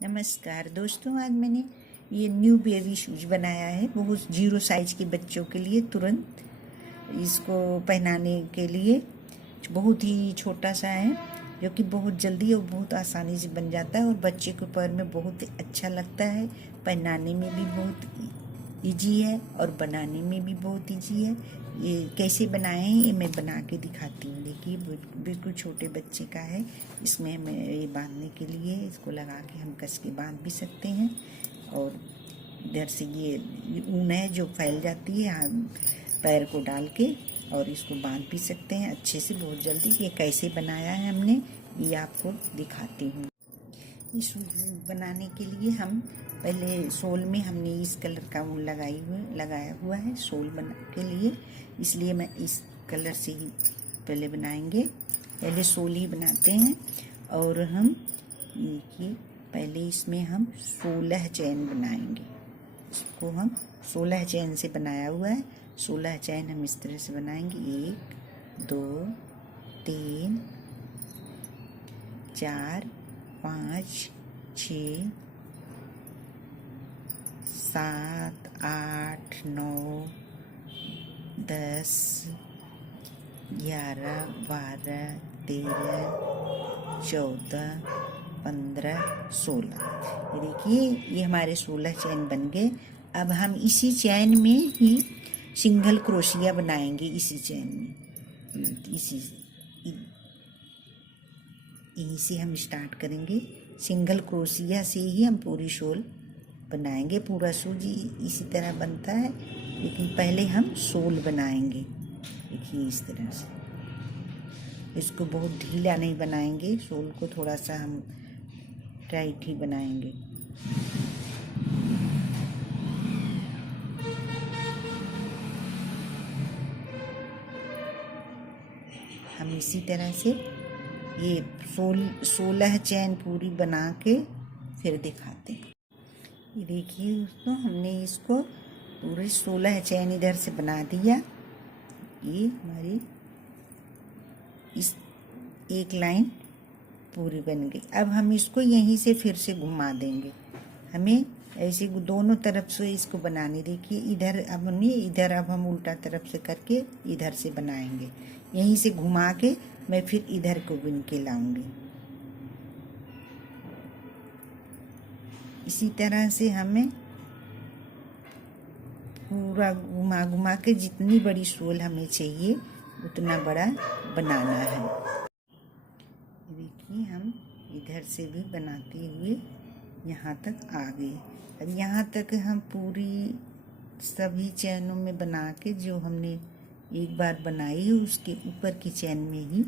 नमस्कार दोस्तों, आज मैंने ये न्यू बेबी शूज बनाया है। बहुत 0 साइज के बच्चों के लिए तुरंत इसको पहनाने के लिए बहुत ही छोटा सा है, जो कि बहुत जल्दी और बहुत आसानी से बन जाता है और बच्चे के पैर में बहुत अच्छा लगता है। पहनाने में भी बहुत इजी है और बनाने में भी बहुत इजी है। ये कैसे बनाए हैं ये मैं बना के दिखाती हूँ। देखिए, बिल्कुल छोटे बच्चे का है। इसमें हमें ये बांधने के लिए इसको लगा के हम कस के बांध भी सकते हैं। और इधर से ये ऊन है जो फैल जाती है, हम पैर को डाल के और इसको बांध भी सकते हैं अच्छे से बहुत जल्दी। ये कैसे बनाया है हमने ये आपको दिखाती हूँ। इस बनाने के लिए हम पहले सोल में हमने इस कलर का ऊन लगाया हुआ है सोल बना के लिए, इसलिए मैं इस कलर से ही पहले बनाएंगे। पहले सोल ही बनाते हैं और हम देखिए पहले इसमें हम 16 चैन बनाएंगे। इसको हम 16 चैन से बनाया हुआ है। 16 चैन हम इस तरह से बनाएंगे। 1 2 3 4 5 6 7 8 9 10 11 12 13 14 15 16। ये देखिए, ये हमारे 16 चैन बन गए। अब हम इसी चैन में ही सिंगल क्रोशिया बनाएंगे। इसी चैन में यहीं से हम स्टार्ट करेंगे। सिंगल क्रोशिया से ही हम पूरी शोल बनाएंगे। पूरा शूज इसी तरह बनता है, लेकिन पहले हम सोल बनाएंगे। देखिए इस तरह से। इसको बहुत ढीला नहीं बनाएंगे, सोल को थोड़ा सा हम टाइट ही बनाएंगे। हम इसी तरह से ये 16 चैन पूरी बना के फिर दिखाते हैं। ये देखिए दोस्तों, हमने इसको पूरे 16 चैन इधर से बना दिया। ये हमारी इस एक लाइन पूरी बन गई। अब हम इसको यहीं से फिर से घुमा देंगे। हमें ऐसे दोनों तरफ से इसको बनाने। देखिए इधर अब हम उल्टा तरफ से करके इधर से बनाएंगे। यहीं से घुमा के मैं फिर इधर को बुन के लाऊंगी। इसी तरह से हमें पूरा घुमा घुमा के जितनी बड़ी शोल हमें चाहिए उतना बड़ा बनाना है। देखिए, हम इधर से भी बनाते हुए यहाँ तक आ गए। अब यहाँ तक हम पूरी सभी चैनों में बना के जो हमने एक बार बनाई है उसके ऊपर की चैन में ही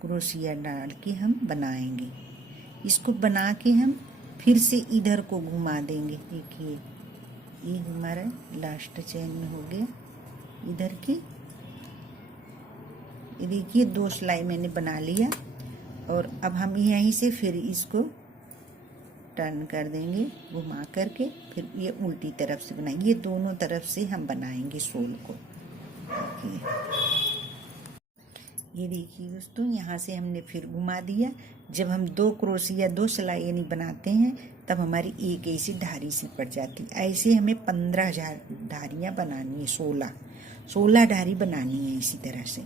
क्रोशिया डाल के हम बनाएंगे। इसको बना के हम फिर से इधर को घुमा देंगे। देखिए, ये हमारा लास्ट चैन में हो गया इधर की। ये देखिए 2 सिलाई मैंने बना लिया और अब हम यहीं से फिर इसको टर्न कर देंगे घुमा करके। फिर ये उल्टी तरफ से बनाएंगे। ये दोनों तरफ से हम बनाएंगे सोल को। ये देखिए दोस्तों, यहाँ से हमने फिर घुमा दिया। जब हम 2 क्रोशिया 2 सिलाई यानी बनाते हैं तब हमारी एक ऐसी धारी सी पड़ जाती। ऐसे हमें 15 धारियाँ बनानी है। 16 धारी बनानी है इसी तरह से।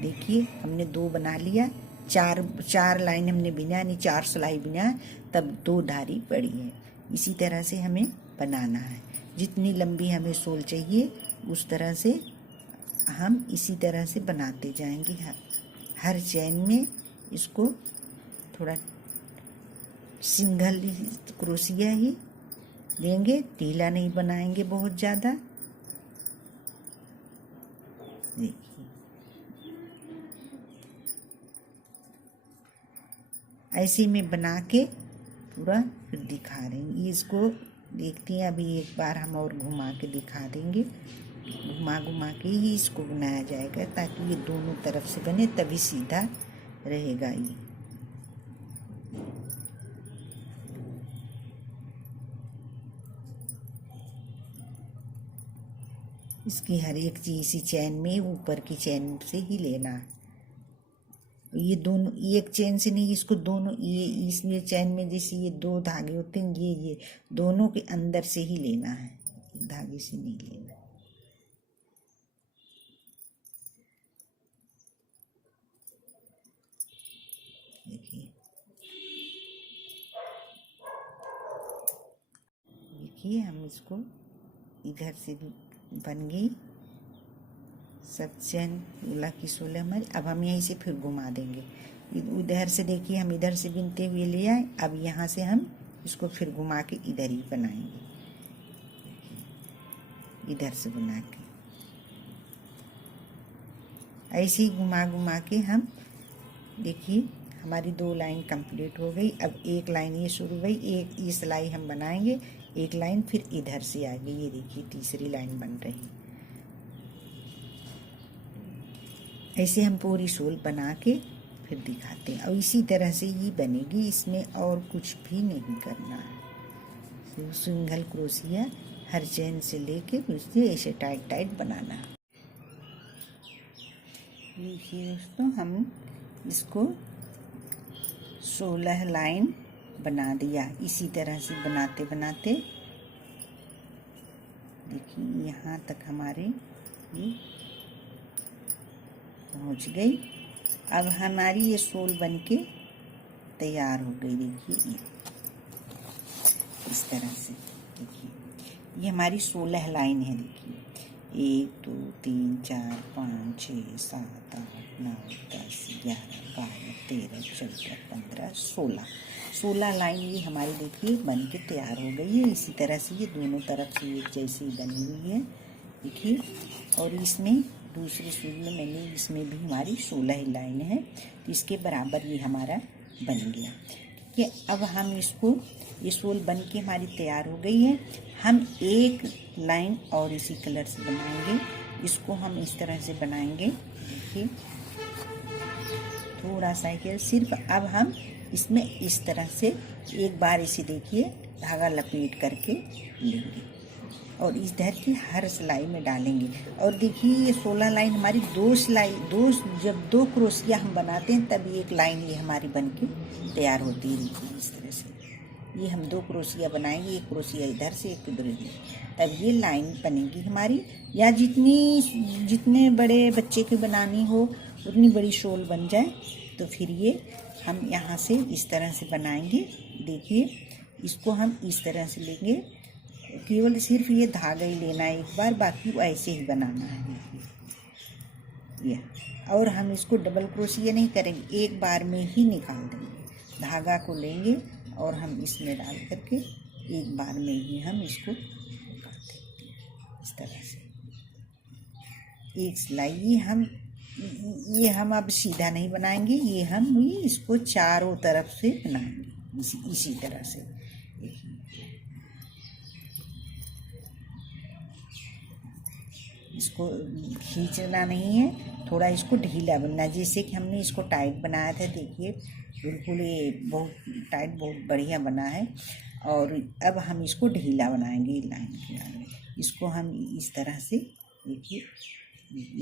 देखिए, हमने 2 बना लिया। 4 लाइन हमने बिना यानी 4 सिलाई बिना, तब 2 धारी पड़ी है। इसी तरह से हमें बनाना है। जितनी लंबी हमें सोल चाहिए उस तरह से हम इसी तरह से बनाते जाएंगे। हर चैन में इसको थोड़ा सिंगल क्रोशिया ही देंगे, ढीला नहीं बनाएंगे बहुत ज़्यादा। देखिए, ऐसे में बना के पूरा फिर दिखा रहे हैं। इसको देखती हैं, अभी एक बार हम और घुमा के दिखा देंगे। घुमा घुमा के ही इसको बनाया जाएगा ताकि ये दोनों तरफ से बने, तभी सीधा रहेगा ये। इसकी हर एक चीज इसी चैन में ऊपर की चैन से ही लेना। ये दोनों एक चेन से नहीं, इसको दोनों ये चैन में जैसे ये 2 धागे होते हैं, ये दोनों के अंदर से ही लेना है, धागे से नहीं लेना। देखिए हम इसको इधर से भी बन गई सब चैन 16 की 16 हमारी। अब हम यहीं से फिर घुमा देंगे, उधर से देखिए हम इधर से बिनते हुए ले आए, अब यहाँ से हम इसको फिर घुमा के इधर ही बनाएंगे, इधर से बना के ऐसे ही घुमा घुमा के हम देखिए हमारी 2 लाइन कंप्लीट हो गई। अब एक लाइन ये शुरू हुई, एक ये सिलाई हम बनाएंगे, एक लाइन फिर इधर से आगे, ये देखिए तीसरी लाइन बन रही। ऐसे हम पूरी शॉल बना के फिर दिखाते हैं, और इसी तरह से ये बनेगी, इसमें और कुछ भी नहीं करना है, सिंगल क्रोशिया हर चेन से लेके उससे ऐसे टाइट टाइट बनाना है। देखिए दोस्तों हम इसको 16 लाइन बना दिया, इसी तरह से बनाते बनाते देखिए यहाँ तक हमारे ये पहुँच गई। अब हमारी ये शॉल बनके तैयार हो गई। देखिए ये इस तरह से, देखिए ये हमारी 16 लाइन है। देखिए 1 2 3 4 5 6 7 8 9 10 11 12 13 14 15 16 लाइन ये हमारी देखिए बन के तैयार हो गई है। इसी तरह से ये दोनों तरफ से एक जैसी बनी हुई है देखिए। और इसमें दूसरी सूई में मैंने इसमें भी हमारी 16 ही लाइन है, तो इसके बराबर ये हमारा बन गया। ठीक है, अब हम इसको ये शॉल बन के हमारी तैयार हो गई है। हम एक लाइन और इसी कलर से बनाएंगे, इसको हम इस तरह से बनाएंगे। देखिए थोड़ा सा है सिर्फ, अब हम इसमें इस तरह से एक बार इसे देखिए धागा लपेट करके लेंगे और इस धर की हर सिलाई में डालेंगे। और देखिए ये 16 लाइन हमारी जब 2 क्रोशिया हम बनाते हैं तब एक लाइन ये हमारी बन के तैयार होती है। देखिए इस तरह से ये हम 2 क्रोशिया बनाएंगे, एक क्रोशिया इधर से एक इधर, तब ये लाइन बनेगी हमारी। या जितने बड़े बच्चे की बनानी हो उतनी बड़ी शॉल बन जाए, तो फिर ये हम यहाँ से इस तरह से बनाएंगे। देखिए इसको हम इस तरह से लेंगे, केवल सिर्फ ये धागा ही लेना है एक बार, बाकी ऐसे ही बनाना है। देखिए ये, और हम इसको डबल क्रोशिया नहीं करेंगे, एक बार में ही निकाल देंगे। धागा को लेंगे और हम इसमें डाल करके एक बार में ही हम इसको निकाल देंगे इस तरह से। एक सिलाई ये हम अब सीधा नहीं बनाएंगे, ये हम इसको चारों तरफ से बनाएंगे इसी तरह से। इसको खींचना नहीं है, थोड़ा इसको ढीला बनना, जैसे कि हमने इसको टाइट बनाया था। देखिए बिल्कुल ये बहुत टाइट, बहुत बढ़िया बना है। और अब हम इसको ढीला बनाएंगे लाइन के आगे। इसको हम इस तरह से देखिए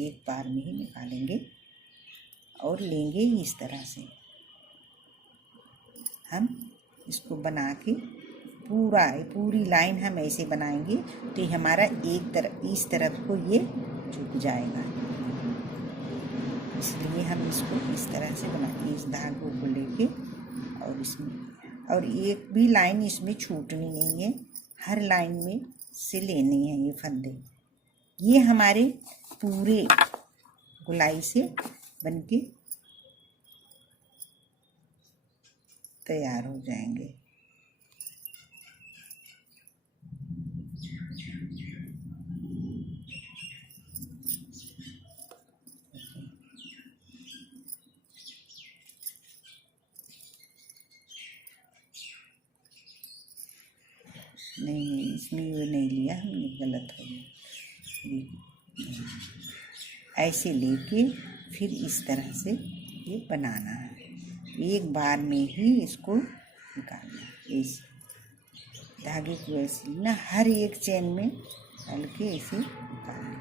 एक बार में ही निकालेंगे और लेंगे इस तरह से। हम इसको बना के पूरी लाइन हम ऐसे बनाएंगे, तो हमारा एक तरफ इस तरफ को ये झुक जाएगा, इसलिए हम इसको इस तरह से बनाएंगे। इस धागों को लेके और इसमें, और एक भी लाइन इसमें छूटनी नहीं है, हर लाइन में से लेनी है ये फंदे। ये हमारे पूरे गोलाई से बनके तैयार हो जाएंगे। नहीं, इसमें ये नहीं लिया हमने, गलत हो गया। ऐसे लेके फिर इस तरह से ये बनाना है, एक बार में ही इसको निकालना है। इस धागे को ऐसे ना हर एक चेन में डाल के ऐसे निकालना।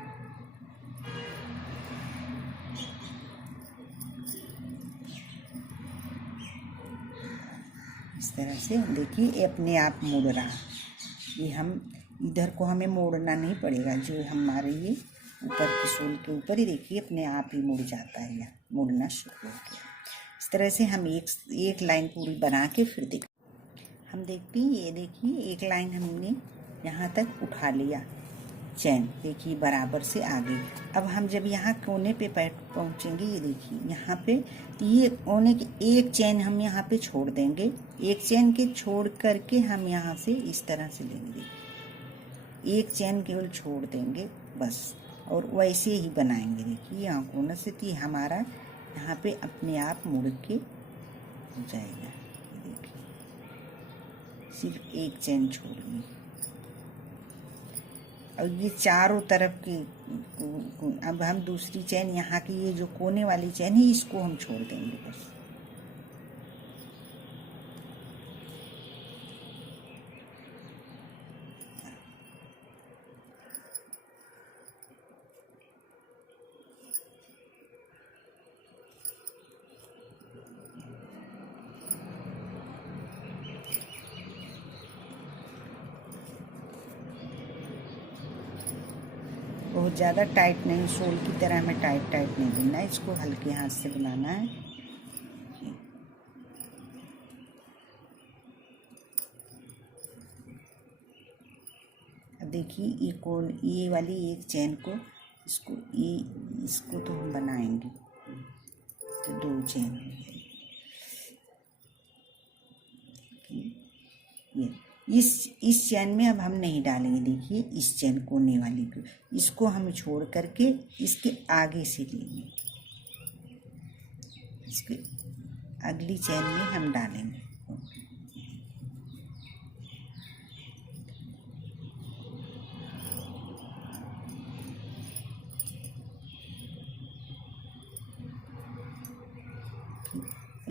तरह से देखिए ये अपने आप मुड़ रहा। ये हम इधर को हमें मोड़ना नहीं पड़ेगा, जो हमारे ये ऊपर की सोल के ऊपर ही देखिए अपने आप ही मुड़ जाता है, या मुड़ना शुरू हो गया। इस तरह से हम एक लाइन पूरी बना के फिर हम देखते हैं। ये देखिए एक लाइन हमने यहाँ तक उठा लिया चैन, देखिए बराबर से आगे। अब हम जब यहाँ कोने पे पहुँचेंगे, ये देखिए यहाँ पे ये कोने की एक चैन हम यहाँ पे छोड़ देंगे, एक चैन के छोड़ करके हम यहाँ से इस तरह से लेंगे, एक चैन केवल छोड़ देंगे बस, और वैसे ही बनाएंगे। देखिए यहाँ कोने से तो हमारा यहाँ पे अपने आप मुड़ के हो जाएगा। देखिए सिर्फ एक चैन छोड़िए, और ये चारों तरफ की। अब हम दूसरी चैन यहाँ की ये जो कोने वाली चैन है इसको हम छोड़ देंगे बस। बहुत ज़्यादा टाइट नहीं, सोल की तरह हमें टाइट नहीं बुनना है, इसको हल्के हाथ से बनाना है। अब देखिए ये वाली एक चैन को इसको तो हम बनाएंगे, तो 2 चैन ये इस चैन में अब हम नहीं डालेंगे। देखिए इस चैन कोने वाली को, इसको हम छोड़ करके इसके आगे से लेंगे, इसके अगली चैन में हम डालेंगे।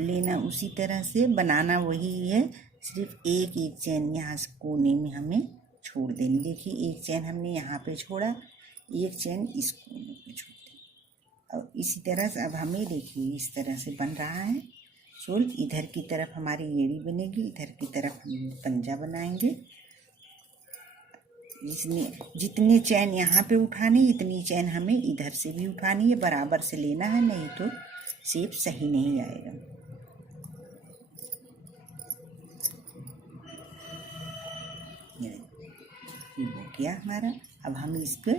लेना उसी तरह से, बनाना वही है, सिर्फ एक चैन यहाँ से कोने में हमें छोड़ देनी। देखिए एक चैन हमने यहाँ पे छोड़ा, एक चैन इस कोने पे छोड़ दी। और इसी तरह से अब हमें देखिए इस तरह से बन रहा है शोल। इधर की तरफ हमारी एड़ी बनेगी, इधर की तरफ हम पंजा बनाएंगे। जितने चैन यहाँ पे उठानी इतनी चैन हमें इधर से भी उठानी है, बराबर से लेना है, नहीं तो शेप सही नहीं आएगा। ये हो गया हमारा। अब हम इसको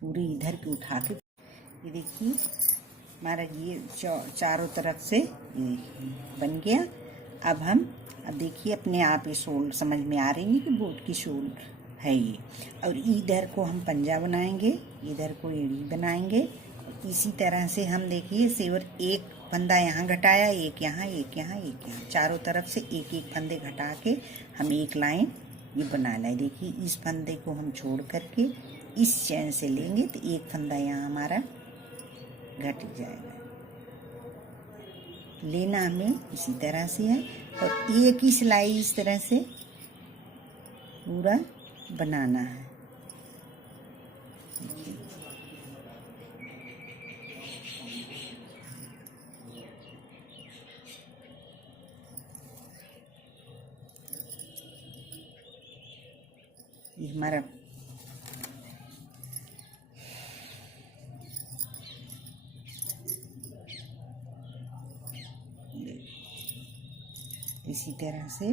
पूरी इधर के उठा के, ये देखिए हमारा ये चारों तरफ से ये बन गया। अब देखिए अपने आप ये शोल समझ में आ रही है कि बोट की शोल है ये। और इधर को हम पंजा बनाएंगे, इधर को एड़ी बनाएंगे। इसी तरह से हम देखिए सेवर एक फंदा यहाँ घटाया, एक यहाँ, एक यहाँ, एक यहाँ, चारों तरफ से एक एक फंदे घटा के हम एक लाइन ये बना लाए। देखिए इस फंदे को हम छोड़ करके इस चैन से लेंगे तो एक फंदा यहाँ हमारा घट जाएगा। लेना हमें इसी तरह से है, और एक ही सिलाई इस तरह से पूरा बनाना है। ये हमारा इसी तरह से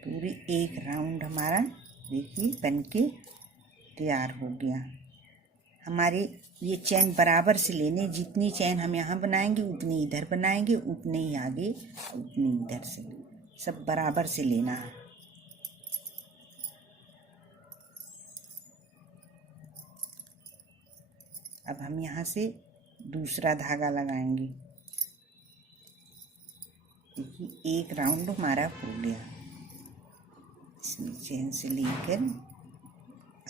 पूरी एक राउंड हमारा देखिए बनके तैयार हो गया। हमारे ये चैन बराबर से लेने, जितनी चैन हम यहाँ बनाएंगे उतनी इधर बनाएंगे, उतने ही आगे, उतनी इधर से, सब बराबर से लेना है। अब हम यहाँ से दूसरा धागा लगाएंगे। देखिए एक राउंड हमारा हो गया, इसमें चैन से लेकर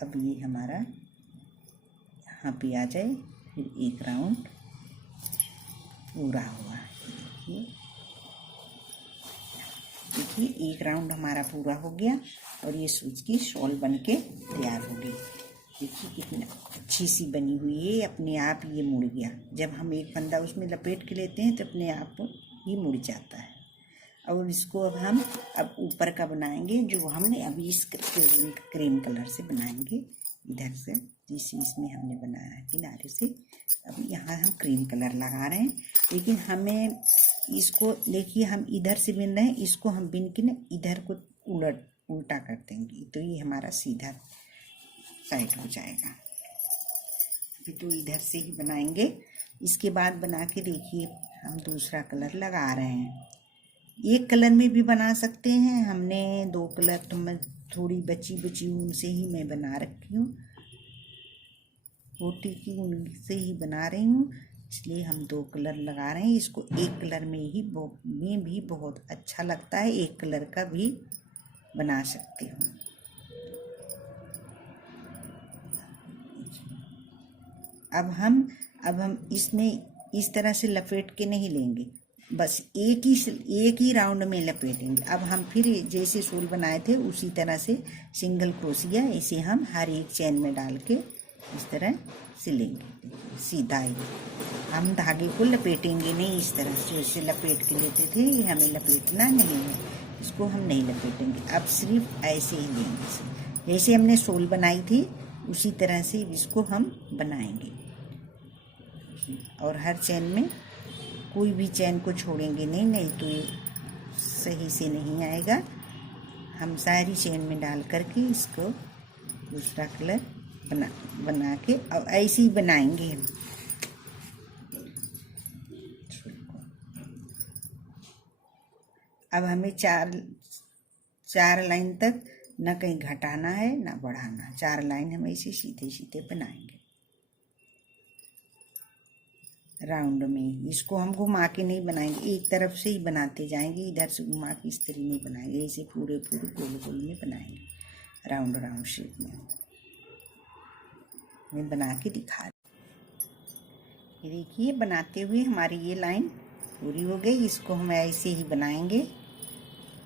अब ये हमारा यहाँ पे आ जाए, फिर एक राउंड पूरा हुआ। देखिए एक राउंड हमारा पूरा हो गया और ये सूज की शॉल बनके तैयार हो गई। देखिए कितनी अच्छी सी बनी हुई है, अपने आप ये मुड़ गया। जब हम एक फंदा उसमें लपेट के लेते हैं तो अपने आप ये मुड़ जाता है। और इसको अब ऊपर का बनाएंगे, जो हमने अभी इस क्रीम कलर से बनाएंगे। इधर से इसमें हमने बनाया है किनारे से, अब यहाँ हम क्रीम कलर लगा रहे हैं। लेकिन हमें इसको देखिए, हम इधर से बिन रहे हैं, इसको हम बिन के ना इधर को उल्टा कर देंगे, तो ये हमारा सीधा साइड हो जाएगा। अभी तो इधर से ही बनाएंगे। इसके बाद बना के देखिए, हम दूसरा कलर लगा रहे हैं। एक कलर में भी बना सकते हैं, हमने 2 कलर तो मैं थोड़ी बची ऊन से ही मैं बना रखी हूँ, मोटी की ऊन से ही बना रही हूँ, इसलिए हम 2 कलर लगा रहे हैं। इसको एक कलर में भी बहुत अच्छा लगता है, एक कलर का भी बना सकती हूँ। अब हम इसमें इस तरह से लपेट के नहीं लेंगे, बस एक ही राउंड में लपेटेंगे। अब हम फिर जैसे शॉल बनाए थे उसी तरह से सिंगल क्रोशिया ऐसे हम हर एक चैन में डाल के इस तरह सिलेंगे। सीधा ही हम धागे को लपेटेंगे नहीं, इस तरह से जैसे लपेट के लेते थे, ये हमें लपेटना नहीं है, इसको हम नहीं लपेटेंगे। अब सिर्फ ऐसे ही लेंगे, जैसे हमने शॉल बनाई थी उसी तरह से इसको हम बनाएंगे। और हर चैन में कोई भी चैन को छोड़ेंगे नहीं तो ये सही से नहीं आएगा। हम सारी चैन में डाल करके इसको दूसरा कलर बना के अब ऐसे ही बनाएंगे हम। अब हमें चार लाइन तक न कहीं घटाना है न बढ़ाना, 4 लाइन हम ऐसे सीधे सीधे बनाएंगे राउंड में। इसको हम घुमा के नहीं बनाएंगे, एक तरफ से ही बनाते जाएंगे, इधर से घुमा के इस तरह नहीं बनाएंगे, ऐसे पूरे गोल में बनाएंगे, राउंड शेप में। मैं बना के दिखा रही, ये देखिए बनाते हुए हमारी ये लाइन पूरी हो गई। इसको हम ऐसे ही बनाएंगे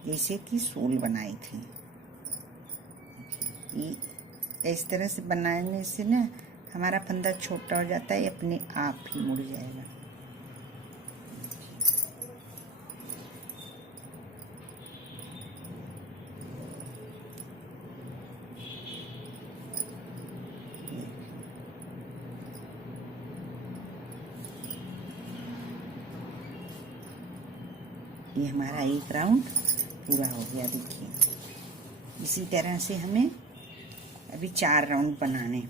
जैसे कि शॉल बनाई थी। इस तरह से बनाने से ना हमारा फंदा छोटा हो जाता है, अपने आप ही मुड़ जाएगा। ये हमारा एक राउंड पूरा हो गया। देखिए इसी तरह से हमें अभी 4 राउंड बनाने।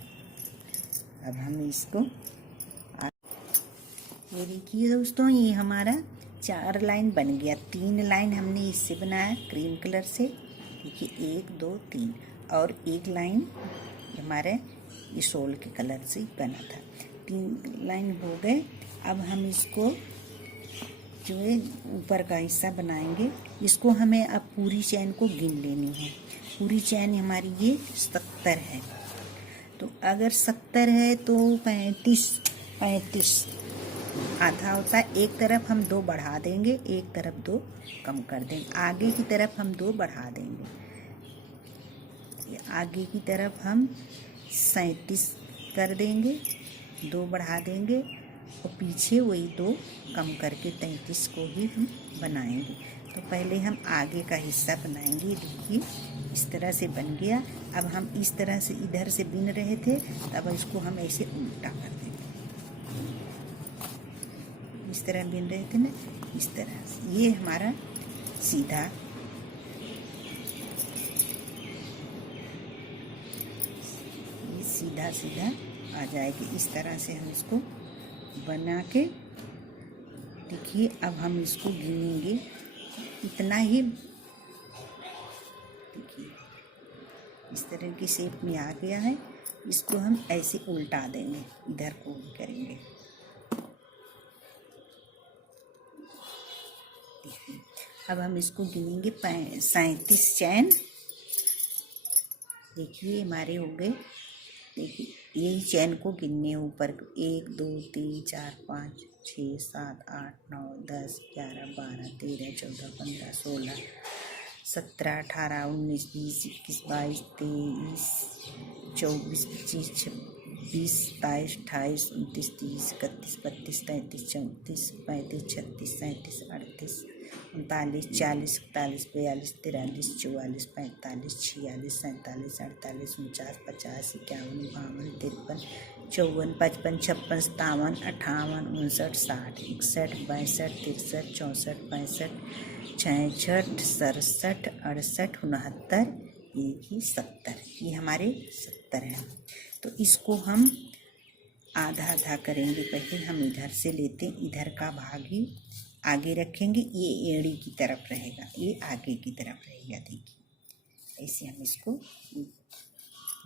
अब हम इसको ये देखिए दोस्तों, ये हमारा 4 लाइन बन गया। 3 लाइन हमने इससे बनाया क्रीम कलर से, देखिए 1 2 3, और 1 लाइन हमारे ये शॉल के कलर से बना था। 3 लाइन हो गए। अब हम इसको जो है ऊपर का हिस्सा बनाएंगे। इसको हमें अब पूरी चैन को गिन लेनी है। पूरी चैन हमारी ये 70 है, तो अगर 70 है तो 35 आधा होता है। एक तरफ हम 2 बढ़ा देंगे, एक तरफ 2 कम कर देंगे। आगे की तरफ हम 2 बढ़ा देंगे, आगे की तरफ हम 37 कर देंगे, 2 बढ़ा देंगे, और पीछे वही 2 कम करके 33 को ही हम बनाएंगे। तो पहले हम आगे का हिस्सा बनाएंगे। देखिए इस तरह से बन गया। अब हम इस तरह से इधर से बिन रहे थे, तब इसको हम ऐसे उल्टा कर देंगे। इस तरह बिन रहे थे ना, इस तरह से ये हमारा सीधा सीधा आ जाएगी। इस तरह से हम इसको बना के देखिए। अब हम इसको गिनेंगे, इतना ही। देखिए इस तरह की शेप में आ गया है। इसको हम ऐसे उल्टा देंगे, इधर को करेंगे। देखिए अब हम इसको गिनेंगे 37 चैन। देखिए हमारे हो गए। देखिए यही चैन को गिनने ऊपर 1 2 3 4 5 6 7 8 9 10 11 12 13 14 15 16 17 18 19 20 21 22 23 24 25 26 27 28 29 30 31 32 33 34 35 36 37 38 39, 40, 41, 42, 43, 44, 45, 46, 47, 48, 49, 50, 51, 52, 53, 54, 55, 56, 57, 58, 59, 60, 61, 62, 63, 64, 65, 66, 67, 68, 69, एक ही 70। ये हमारे 70 हैं। तो इसको हम आधा आधा करेंगे। पहले हम इधर से लेते, इधर का भाग ही आगे रखेंगे, ये एड़ी की तरफ रहेगा, ये आगे की तरफ रहेगा। देखिए ऐसे हम इसको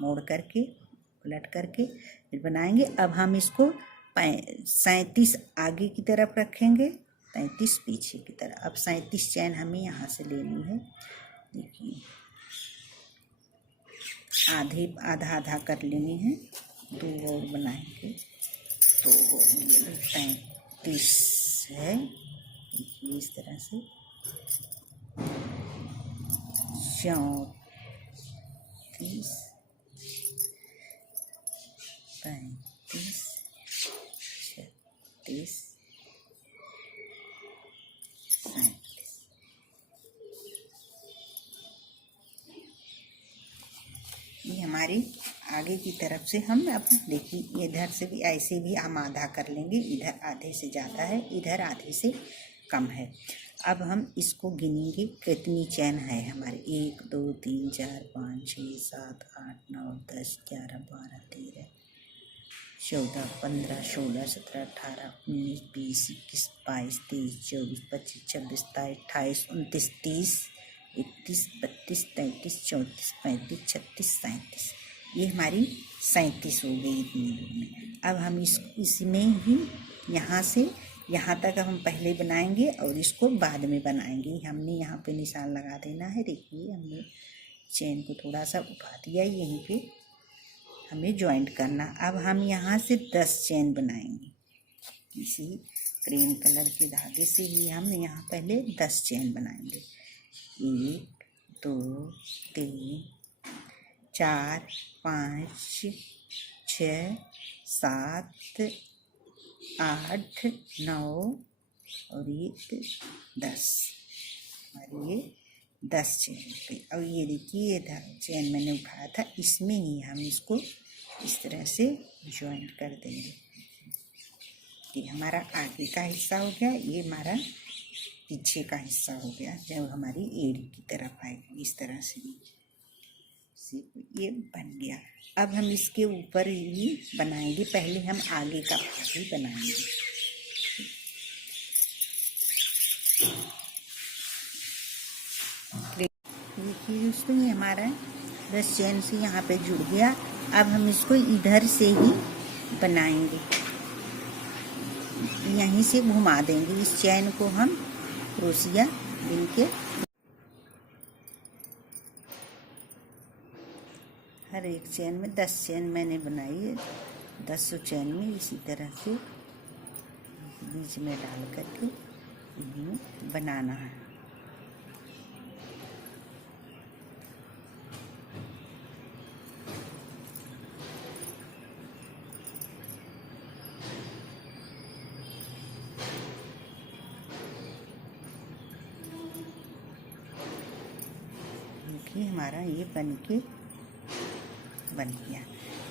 मोड़ करके उलट करके फिर बनाएंगे। अब हम इसको 37 आगे की तरफ रखेंगे, 35 पीछे की तरफ। अब 37 चैन हमें यहाँ से लेनी है। देखिए आधा आधा कर लेनी है, 2 और बनाएंगे तो 35 है। देखिए इस तरह से 34, 35, 36, 37। ये हमारी आगे की तरफ से हम अब देखिए इधर से भी ऐसे भी हम आधा कर लेंगे। इधर आधे से ज़्यादा है, इधर आधे से कम है। अब हम इसको गिनेंगे कितनी चैन है हमारे। 1 2 3 4 5 6 7 8 9 10 11 12 13 14 15 16 17 18 19 20 21 22 23 24 25 26 27 28 29 30 31 32 33 34 35 36 37। ये हमारी 37 हो गई इतनी दूर में। अब हम इसमें ही यहाँ से यहाँ तक हम पहले बनाएंगे और इसको बाद में बनाएंगे। हमने यहाँ पे निशान लगा देना है। देखिए हमने चेन को थोड़ा सा उठा दिया, यहीं पे हमें जॉइंट करना। अब हम यहाँ से 10 चेन बनाएंगे। इसी क्रीम कलर के धागे से ही हम यहाँ पहले 10 चेन बनाएंगे। 1 2 3 4 5 6 7 8 9 और ये 10। हमारी ये 10 चेन पे। अब ये देखिए चेन मैंने उठाया था, इसमें ही हम इसको इस तरह से ज्वाइंट कर देंगे। ये हमारा आगे का हिस्सा हो गया, ये हमारा पीछे का हिस्सा हो गया। जब हमारी एड़ी की तरफ आएगी इस तरह से ये बन गया। अब हम इसके ऊपर ही बनाएंगे। पहले हम आगे का भाग ही बनाएंगे। देखिए दोस्तों ये हमारा 10 चेन से यहाँ पे जुड़ गया। अब हम इसको इधर से ही बनाएंगे, यहीं से घुमा देंगे। इस चैन को हम क्रोशिया बुन के हर एक चैन में 10 चैन मैंने बनाई है। 10 चैन में इसी तरह से बीच में डाल करके इन्हें बनाना है। देखिए हमारा ये बन गया।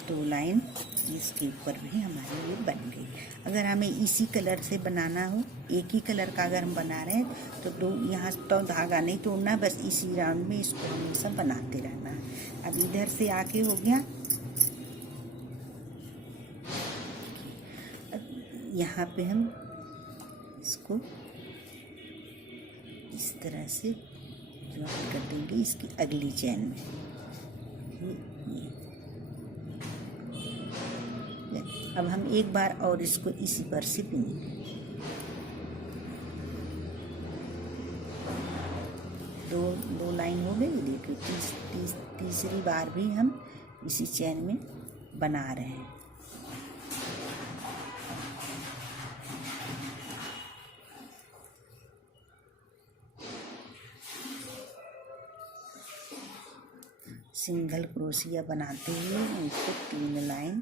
2 लाइन इसके ऊपर भी हमारी ये बन गई। अगर हमें इसी कलर से बनाना हो, एक ही कलर का अगर हम बना रहे हैं तो 2 यहाँ तो धागा नहीं तोड़ना, बस इसी राउंड में इसको हमेशा बनाते रहना है। अब इधर से आके हो गया, यहाँ पे हम इसको इस तरह से ज्वाइन कर देंगे इसकी अगली चैन में। अब हम एक बार और इसको इसी पर से बुनेंगे। 2 लाइन हो गई। देखिए तीसरी बार भी हम इसी चैन में बना रहे हैं। सिंगल क्रोशिया बनाते हुए इसको 3 लाइन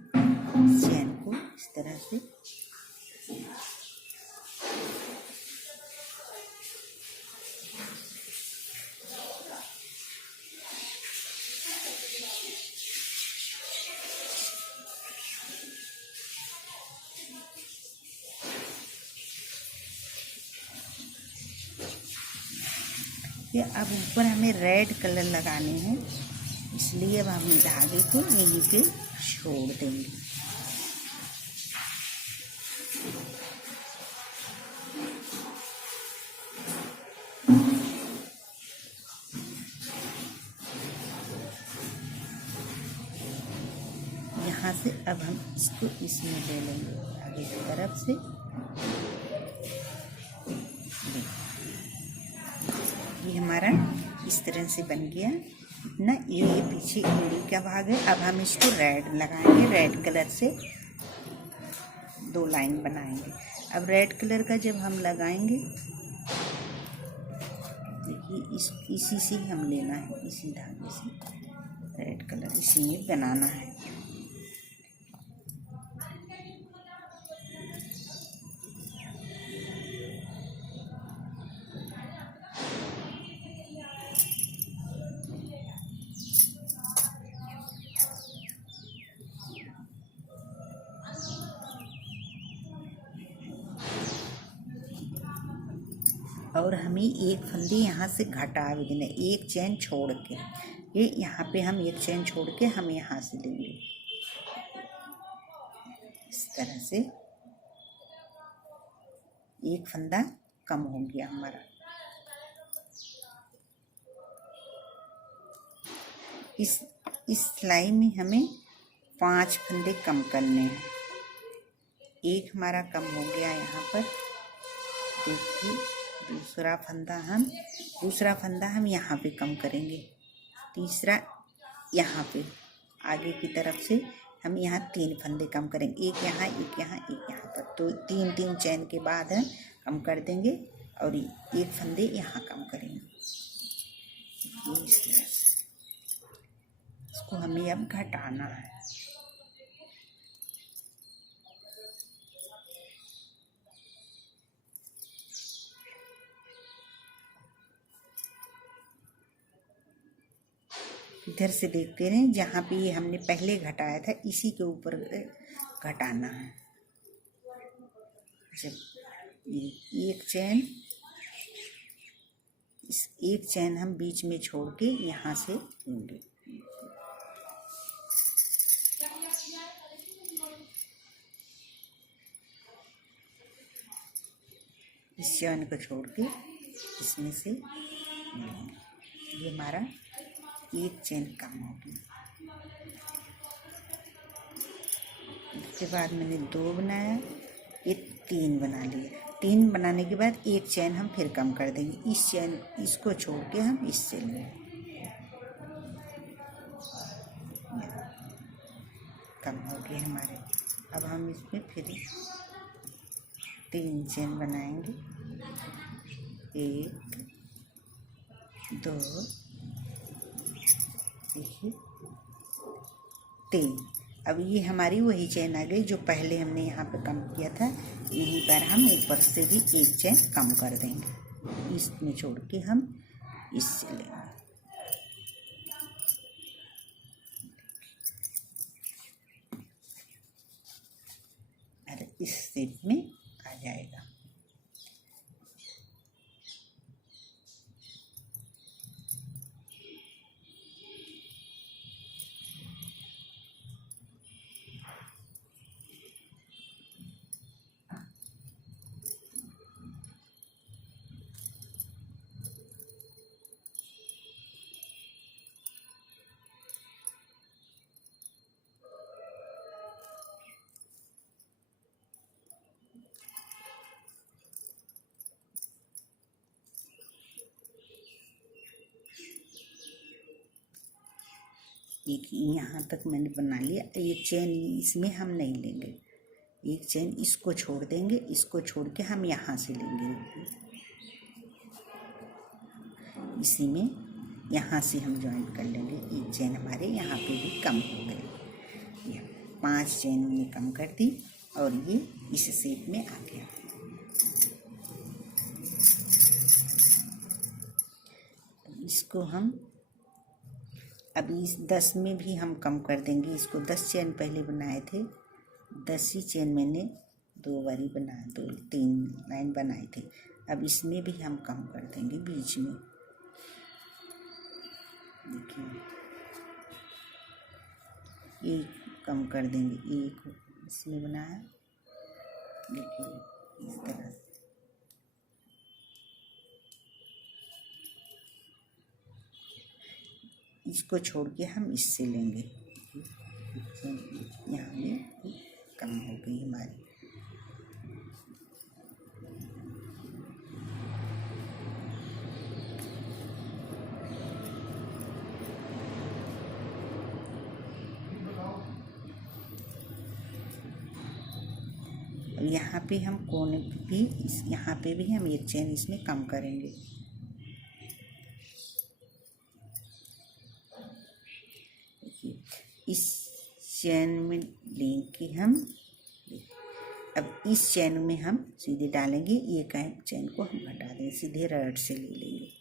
चैन को इस तरह से ये अब ऊपर हमें रेड कलर लगाने हैं, इसलिए अब हम धागे को यहीं पे छोड़ देंगे। यहाँ से अब हम इसको इसमें ले लेंगे आगे की तरफ से। ये हमारा इस तरह से बन गया इतना। ये पीछे एड़ी का भाग है। अब हम इसको रेड लगाएंगे, रेड कलर से 2 लाइन बनाएंगे। अब रेड कलर का जब हम लगाएंगे, देखिए इसी से हम लेना है, इसी धागे से रेड कलर इसी में बनाना है। और हमें एक फंदे यहाँ से घटा भी देना, एक चैन छोड़ के। ये यहाँ पे हम एक चैन छोड़ के हम यहाँ से लेंगे इस तरह से। एक फंदा कम हो गया हमारा। इस सिलाई में हमें 5 फंदे कम करने हैं। एक हमारा कम हो गया यहाँ पर, देखिए। दूसरा फंदा हम यहाँ पे कम करेंगे। तीसरा यहाँ पे आगे की तरफ से हम यहाँ 3 फंदे कम करेंगे, एक यहाँ, एक यहाँ, एक यहाँ पर। तो 3-3 चैन के बाद हम कम कर देंगे और एक फंदे यहाँ कम करेंगे। ये इस तरह से इसको हमें अब घटाना है। इधर से देखते रहें, जहाँ पे ये हमने पहले घटाया था इसी के ऊपर घटाना है। जब एक चैन, इस एक चैन हम बीच में छोड़ के यहाँ से लेंगे। इस चैन को छोड़ के इसमें से लेंगे। ये हमारा एक चैन कम हो गया। उसके बाद मैंने 2 बनाया, ये 3 बना लिया। 3 बनाने के बाद एक चैन हम फिर कम कर देंगे। इस चैन इसको छोड़ के हम इससे लेंगे। कम हो गए हमारे। अब हम इसमें फिर 3 चैन बनाएंगे। 1 2 देखिए 3। अब ये हमारी वही चैन आ गई जो पहले हमने यहाँ पे कम किया था। यहीं पर हम ऊपर से भी एक चैन कम कर देंगे, इसमें छोड़ के हम इससे लेंगे। अरे इस शेप में आ जाएगा। एक यहाँ तक मैंने बना लिया। एक चैन इसमें हम नहीं लेंगे, एक चैन इसको छोड़ देंगे, इसको छोड़ के हम यहाँ से लेंगे। इसी में यहाँ से हम ज्वाइन कर लेंगे। एक चैन हमारे यहाँ पे भी कम हो गई। 5 चैन हमने कम कर दी और ये इस शेप में आ गया। इसको हम अभी इस 10 में भी हम कम कर देंगे। इसको 10 चैन पहले बनाए थे, 10 ही चैन मैंने 2 बारी बनाया, 2-3 लाइन बनाए थे। अब इसमें भी हम कम कर देंगे बीच में। देखिए एक कम कर देंगे, एक इसमें बनाया, देखिए इस तरह से। इसको छोड़ के हम इससे लेंगे, यहाँ भी कम हो गई हमारी। यहाँ पे हम कोने भी यहाँ पे भी हम एक चेन इसमें कम करेंगे। देखिए इस चेन में लेके हम अब इस चेन में हम सीधे डालेंगे, ये चेन को हम हटा दें, सीधे रॉड से ले लेंगे।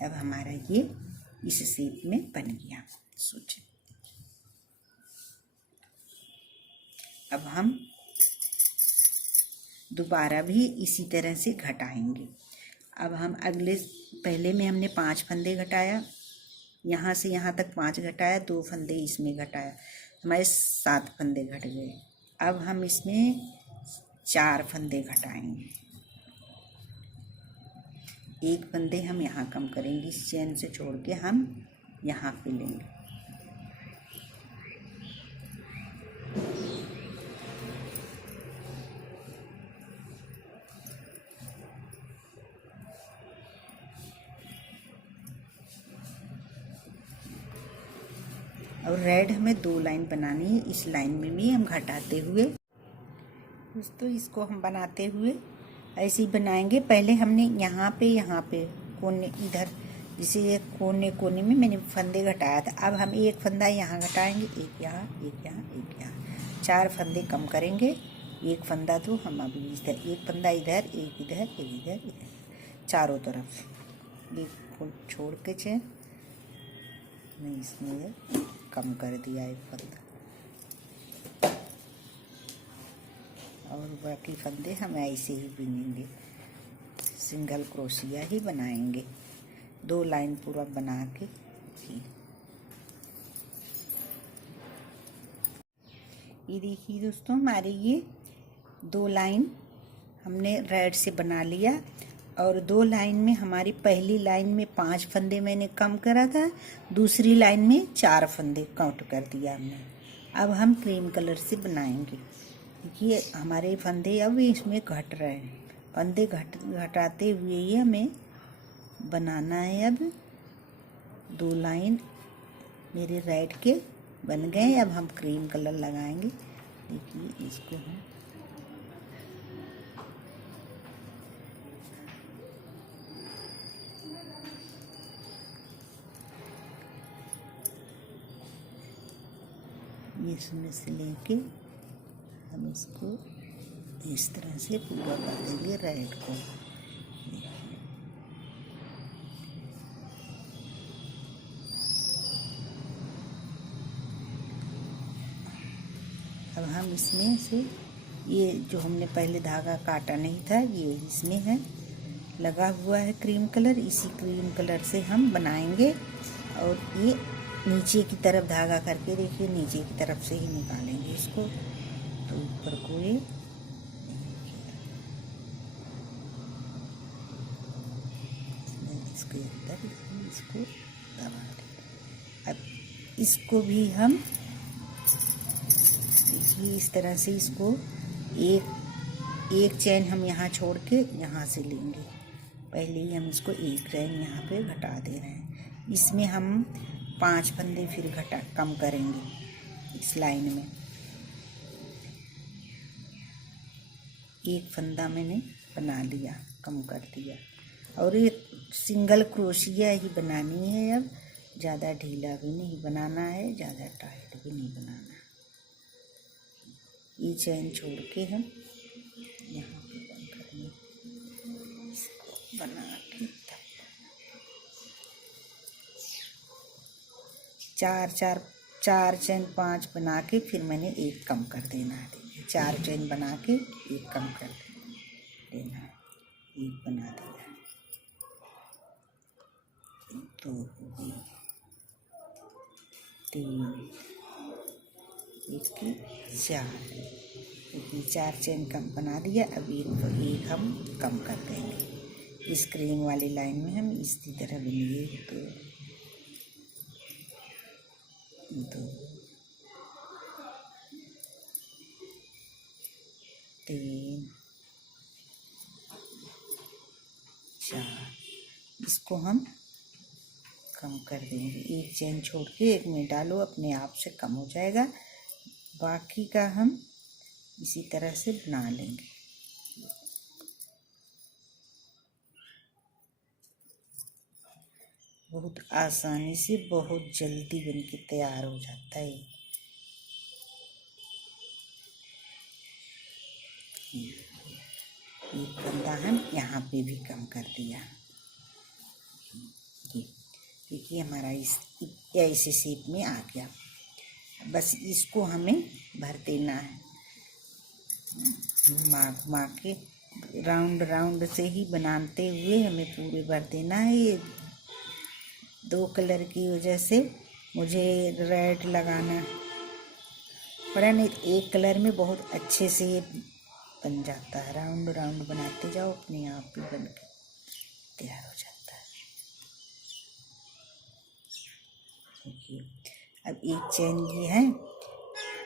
अब हमारा ये इस शेप में बन गया। सोचिए अब हम दोबारा भी इसी तरह से घटाएंगे। अब हम पहले में हमने 5 फंदे घटाया, यहाँ से यहाँ तक 5 घटाया, 2 फंदे इसमें घटाया, हमारे 7 फंदे घट गए। अब हम इसमें 4 फंदे घटाएंगे, 1 फंदे हम यहाँ कम करेंगे, इस चेन से छोड़ के हम यहाँ पे लेंगे। और रेड हमें 2 लाइन बनानी है, इस लाइन में भी हम घटाते हुए दोस्तों इसको हम बनाते हुए ऐसे ही बनाएंगे। पहले हमने यहाँ पे कोने इधर जैसे ये कोने में मैंने फंदे घटाया था, अब हम 1 फंदा यहाँ घटाएंगे, 1 यहाँ, 1 यहाँ, 1 यहाँ, 4 फंदे कम करेंगे, 1 फंदा तो हम अभी इधर, 1 फंदा इधर, 1 इधर, 1 इधर, चारों तरफ। एक को छोड़ के चेन मैं इसमें कम कर दिया 1 फंदा, और बाकी फंदे हम ऐसे ही बुनेंगे, सिंगल क्रोशिया ही बनाएंगे, 2 लाइन पूरा बना के। ये देखिए दोस्तों हमारे ये 2 लाइन हमने रेड से बना लिया, और 2 लाइन में हमारी पहली लाइन में 5 फंदे मैंने कम करा था, दूसरी लाइन में 4 फंदे काउंट कर दिया हमने। अब हम क्रीम कलर से बनाएंगे। देखिए हमारे फंदे अब इसमें घट रहे हैं, फंदे घटाते हुए ही हमें बनाना है। अब 2 लाइन मेरे रेड के बन गए, अब हम क्रीम कलर लगाएंगे। देखिए इसको हम इसमें से लेके हम इसको इस तरह से पूरा कर देंगे रेड को। अब हम इसमें से ये जो हमने पहले धागा काटा नहीं था, ये इसमें है लगा हुआ है क्रीम कलर, इसी क्रीम कलर से हम बनाएंगे। और ये नीचे की तरफ धागा करके देखिए नीचे की तरफ से ही निकालेंगे इसको, तो ऊपर को ये इसके अंदर इसको दबा दें। अब इसको भी हम देखिए इस तरह से इसको एक चैन हम यहाँ छोड़ के यहाँ से लेंगे, पहले ही हम इसको 1 चैन यहाँ पे घटा दे रहे हैं। इसमें हम 5 फंदे फिर कम करेंगे इस लाइन में। 1 फंदा मैंने बना लिया, कम कर दिया, और ये सिंगल क्रोशिया ही बनानी है। अब ज़्यादा ढीला भी नहीं बनाना है, ज़्यादा टाइट भी नहीं बनाना। ये चैन छोड़ के हम यहाँ पे बंद करेंगे, इसको बना के 4 चैन 5 बना के फिर मैंने 1 कम कर देना है। देखिए 4 चैन बना के 1 कम कर देना है। एक बना दिया, दो हो गई, तीन, एक, चार, क्योंकि 4 चेन कम बना दिया। अब एक हम कम कर देंगे। इस क्रीम वाली लाइन में हम इसी तरह बुनेंगे। दो, तीन, चार, इसको हम कम कर देंगे। एक चेन छोड़ के एक में डालो, अपने आप से कम हो जाएगा। बाकी का हम इसी तरह से बना लेंगे। बहुत आसानी से, बहुत जल्दी बन के तैयार हो जाता है। एक फंदा हम यहाँ पे भी कम कर दिया। ये देखिए हमारा इस ऐसे शेप में आ गया। बस इसको हमें भर देना है। घुमा के राउंड राउंड से ही बनाते हुए हमें पूरे भर देना है। ये 2 कलर की वजह से मुझे रेड लगाना पड़ा, नहीं एक कलर में बहुत अच्छे से ये बन जाता है। राउंड राउंड बनाते जाओ, अपने आप ही बन के तैयार हो जाता है। देखिए अब एक चेन ये है,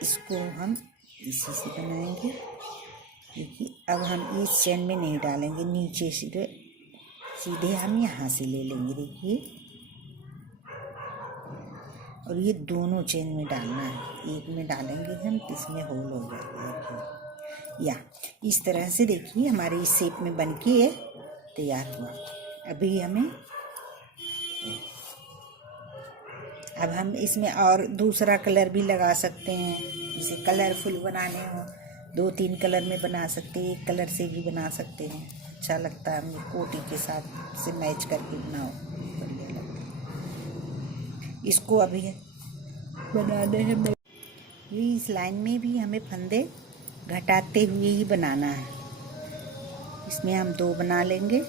इसको हम इसी से बनाएंगे। देखिए अब हम इस चेन में नहीं डालेंगे, नीचे सीधे हम यहाँ से ले लेंगे। देखिए, और ये दोनों चेन में डालना है। एक में डालेंगे हम, इसमें होल हो जाएगा। या इस तरह से देखिए हमारे इस शेप में बन के तैयार हुआ। अभी अब हम इसमें और दूसरा कलर भी लगा सकते हैं। जिसे कलरफुल बनाने हो 2-3 कलर में बना सकते हैं, एक कलर से भी बना सकते हैं। अच्छा लगता है, हमें कोटी के साथ से मैच करके बनाओ, बढ़िया लगता है। इसको अभी बनाने हैं। इस लाइन में भी हमें फंदे घटाते हुए ही बनाना है। इसमें हम 2 बना लेंगे,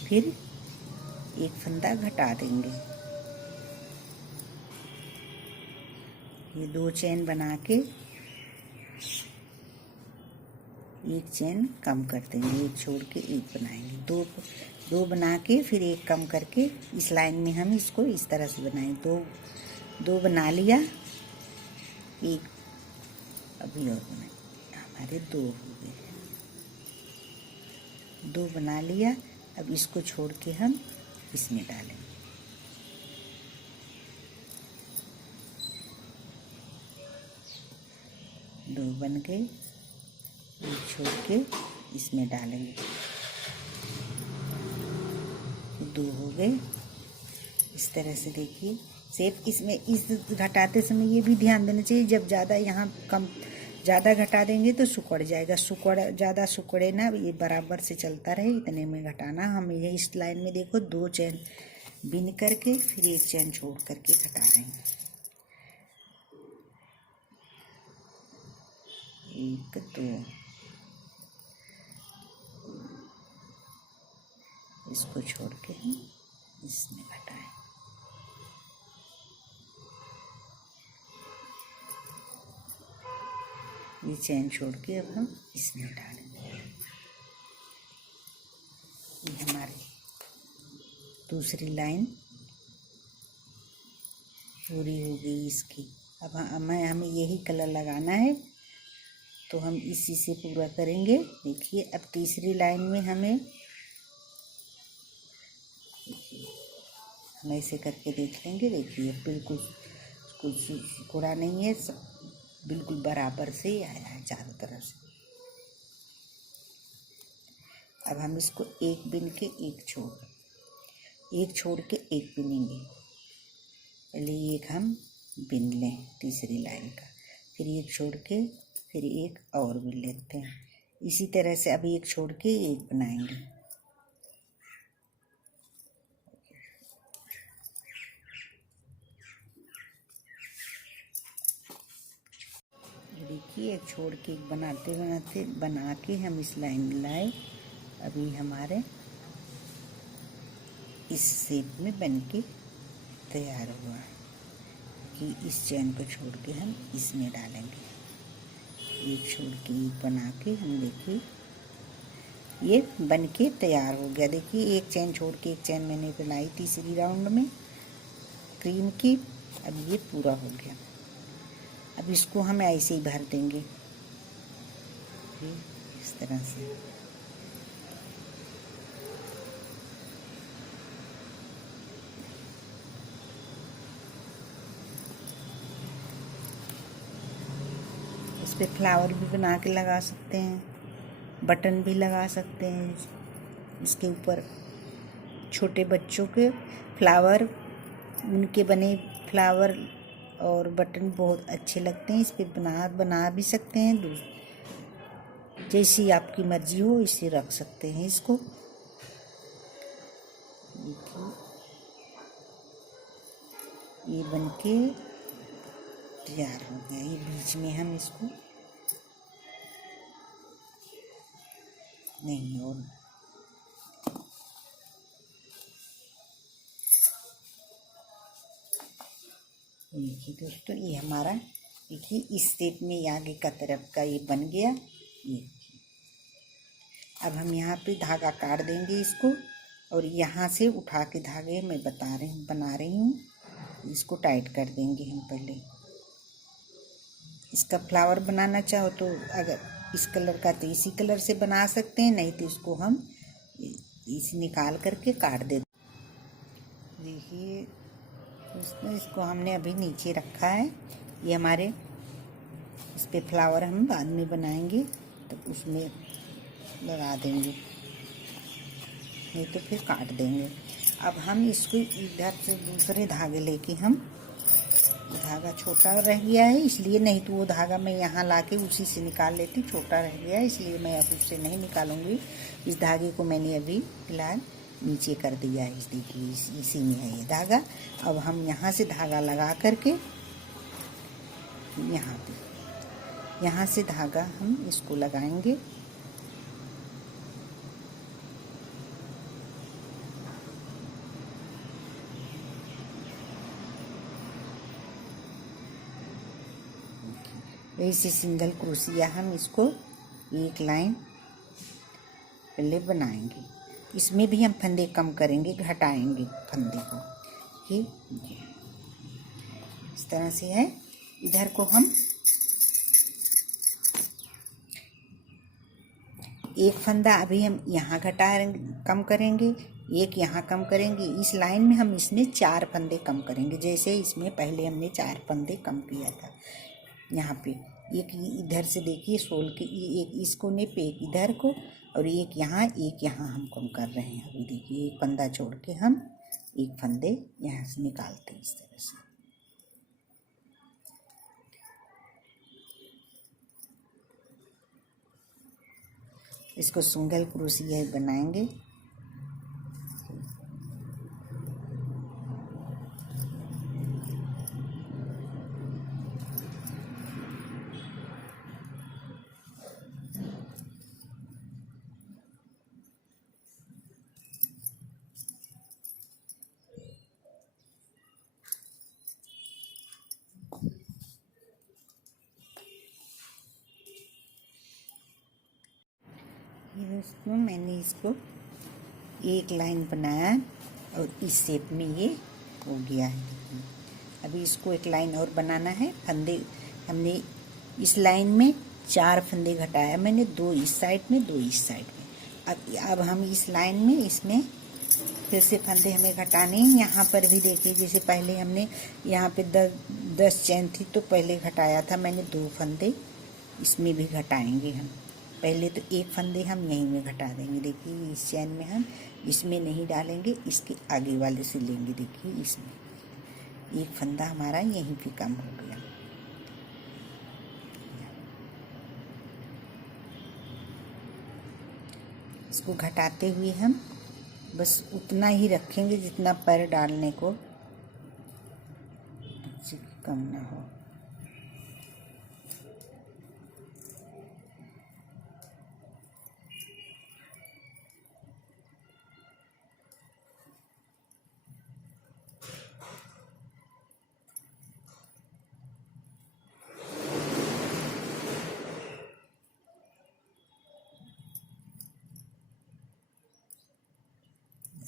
फिर एक फंदा घटा देंगे। ये 2 चेन बना के एक चेन कम कर देंगे, एक छोड़ के एक बनाएंगे। दो बना के फिर एक कम करके इस लाइन में हम इसको इस तरह से बनाएंगे। दो बना लिया, एक अभी और बनाएंगे। हमारे 2 हो गए, 2 बना लिया। अब इसको छोड़ के हम इसमें डालेंगे। 2 बन गए, एक छोड़ के इसमें डालेंगे। 2 हो गए। इस तरह से देखिए शेप। इसमें इस घटाते समय ये भी ध्यान देना चाहिए, जब ज़्यादा यहाँ ज़्यादा घटा देंगे तो सिकुड़ जाएगा। ज़्यादा सिकुड़े ना, ये बराबर से चलता रहे, इतने में घटाना। हम ये इस लाइन में देखो 2 चेन बिन करके फिर एक चेन छोड़ करके घटा रहे हैं। 1 2, इसको छोड़ के हम इसमें घटाएं। ये चेन छोड़ के अब हम इसमें डालेंगे। ये हमारी दूसरी लाइन पूरी हो गई इसकी। अब हमें यही कलर लगाना है, तो हम इसी से पूरा करेंगे। देखिए अब तीसरी लाइन में हम ऐसे करके देख लेंगे। देखिए बिल्कुल कुछ सिकुड़ा नहीं है, सब बिल्कुल बराबर से ही आया है चारों तरफ से। अब हम इसको एक बिन के एक छोड़ के एक बिनेंगे। पहले एक हम बिन लें तीसरी लाइन का, फिर एक छोड़ के फिर एक और बिन लेते हैं। इसी तरह से अब एक छोड़ के एक बनाएंगे। देखिए एक छोड़ के एक बनाते बनाते बना के हम इस लाइन में लाए। अब ये हमारे इस शेप में बन के तैयार हुआ कि इस चैन को छोड़ के हम इसमें डालेंगे। एक छोड़ के एक बना के हम देखिए ये बन के तैयार हो गया। देखिए एक चैन छोड़ के एक चैन मैंने बनाई तीसरी राउंड में क्रीम की। अब ये पूरा हो गया। अब इसको हम ऐसे ही भर देंगे इस तरह से। इस पे फ्लावर भी बना के लगा सकते हैं, बटन भी लगा सकते हैं। इसके ऊपर छोटे बच्चों के फ्लावर, उनके बने फ्लावर और बटन बहुत अच्छे लगते हैं। इस पे बना भी सकते हैं। जैसी आपकी मर्जी हो इसे रख सकते हैं इसको। देखिए ये बनके तैयार हो गया। ये बीच में हम इसको नहीं और देखिए दोस्तों ये हमारा देखिए इस शेप में आगे का तरफ का ये बन गया। ये अब हम यहाँ पे धागा काट देंगे इसको और यहाँ से उठा के धागे मैं बना रही हूँ। इसको टाइट कर देंगे हम पहले। इसका फ्लावर बनाना चाहो तो अगर इस कलर का तो इसी कलर से बना सकते हैं, नहीं तो इसको हम इसे निकाल करके काट दे। देखिए दोस्तों इसको हमने अभी नीचे रखा है। ये हमारे इस पे फ्लावर हम बाद में बनाएंगे तो उसमें लगा देंगे, नहीं तो फिर काट देंगे। अब हम इसको इधर से दूसरे धागे लेके हम धागा छोटा रह गया है इसलिए, नहीं तो वो धागा मैं यहाँ लाके उसी से निकाल लेती। छोटा रह गया है इसलिए मैं अब उससे नहीं निकालूंगी। इस धागे को मैंने अभी फिलहाल नीचे कर दिया है। देखिए इसी में है ये धागा। अब हम यहाँ से धागा लगा करके यहाँ से धागा हम इसको लगाएंगे। ऐसे सिंगल क्रोशिया हम इसको एक लाइन पहले बनाएंगे। इसमें भी हम फंदे कम करेंगे, घटाएंगे फंदे को। ये इस तरह से है। इधर को हम एक फंदा अभी हम यहाँ कम करेंगे, एक यहाँ कम करेंगे। इस लाइन में हम इसमें 4 फंदे कम करेंगे, जैसे इसमें पहले हमने 4 फंदे कम किया था। यहाँ पे एक इधर से देखिए सोल के एक इस कोने पे एक इधर को और एक यहाँ हम कम कर रहे हैं। अभी देखिए एक फंदा छोड़ के हम एक फंदे यहाँ से निकालते हैं इस तरह से। इसको सिंगल क्रोशिया बनाएंगे। ये दोस्तों मैंने इसको एक लाइन बनाया और इस शेप में ये हो गया है। अभी इसको एक लाइन और बनाना है। फंदे हमने इस लाइन में 4 फंदे घटाया मैंने, 2 इस साइड में 2 इस साइड में। अब हम इस लाइन में इसमें फिर से फंदे हमें घटाने हैं। यहाँ पर भी देखिए जैसे पहले हमने यहाँ पे 10 चैन थी तो पहले घटाया था मैंने 2 फंदे, इसमें भी घटाएंगे हम। पहले तो एक फंदे हम यहीं में घटा देंगे। देखिए इस चैन में हम इसमें नहीं डालेंगे, इसके आगे वाले से लेंगे। देखिए इसमें एक फंदा हमारा यहीं पे कम हो गया। इसको घटाते हुए हम बस उतना ही रखेंगे जितना पैर डालने को कम ना हो।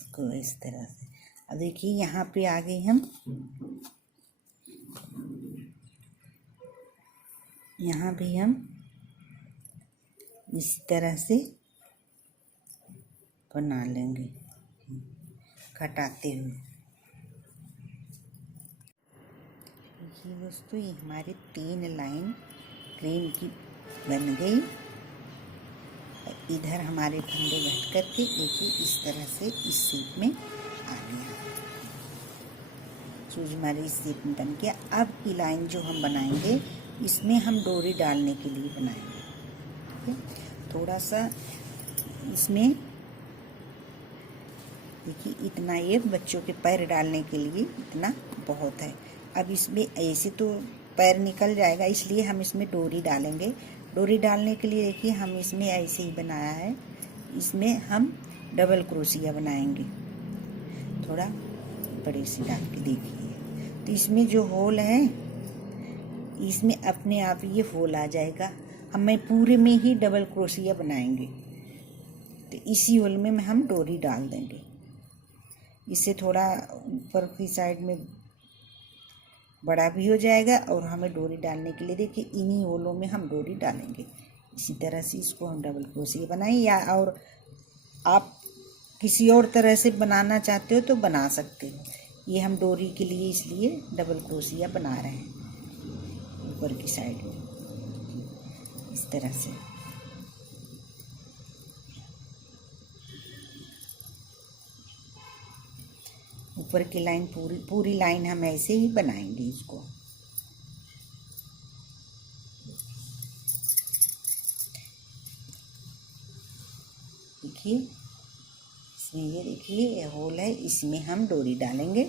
इसको इस तरह से। अब देखिए यहाँ पे आ गए हम, यहाँ भी हम इसी तरह से बना लेंगे घटाते हुए। ये दोस्तों ये हमारी 3 लाइन क्रेन की बन गई। इधर हमारे फंदे घट करके देखिए इस तरह से इस शेप में आ गया, सूज हमारी इस शेप में बन गया। अब की लाइन जो हम बनाएंगे इसमें हम डोरी डालने के लिए बनाएंगे, ठीक है। थोड़ा सा इसमें देखिए इतना, ये बच्चों के पैर डालने के लिए इतना बहुत है। अब इसमें ऐसे तो पैर निकल जाएगा, इसलिए हम इसमें डोरी डालेंगे। डोरी डालने के लिए देखिए हम इसमें ऐसे ही बनाया है, इसमें हम डबल क्रोशिया बनाएंगे, थोड़ा बड़े से डाल के देखिए। तो इसमें जो होल है इसमें अपने आप ये होल आ जाएगा। हमें पूरे में ही डबल क्रोशिया बनाएंगे, तो इसी होल में हम डोरी डाल देंगे। इससे थोड़ा ऊपर की साइड में बड़ा भी हो जाएगा और हमें डोरी डालने के लिए देखिए इन्हीं होलों में हम डोरी डालेंगे। इसी तरह से इसको हम डबल क्रोशिया बनाएं, या और आप किसी और तरह से बनाना चाहते हो तो बना सकते हो। ये हम डोरी के लिए इसलिए डबल क्रोशिया बना रहे हैं ऊपर की साइड में इस तरह से। ऊपर की लाइन पूरी लाइन हम ऐसे ही बनाएंगे इसको। देखिए इसमें ये देखिए ये होल है, इसमें हम डोरी डालेंगे।